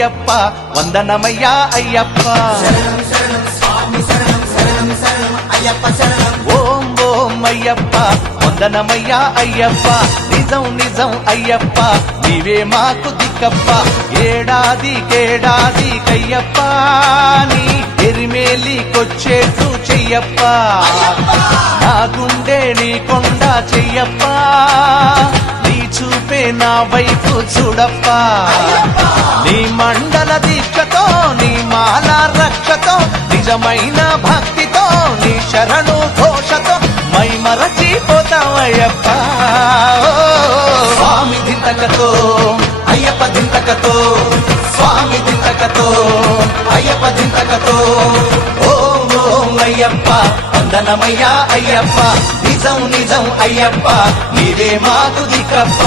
అయ్యప్ప వందనమయ్యా అయ్యప్ప ఓం ఓం అయ్యప్ప వందనమయ్యా అయ్యప్ప నిజం నిజం అయ్యప్ప నీవే మాకు దిక్కప్ప ఏడాదికేడాది కయ్యప్ప నీ ఎరిమేలికొచ్చేట్టు చెయ్యప్ప నా గుండె నీ కొండ చెయ్యప్ప నీ చూపే నా వైపు చూడప్ప నీ మండల దీక్షతో నీ మాల రక్షతో నిజమైన భక్తితో నీ శరణు ఘోషతో మై మరచిపోతావయ్యప్ప స్వామి దింతకతో అయ్యప్ప దింతకతో స్వామి దింతకతో అయ్యప్ప దింతకతో ఓం ఓం అయ్యప్ప వందనమయ్యా అయ్యప్ప నిజం నిజం అయ్యప్ప నీవే మాకు దిక్కప్ప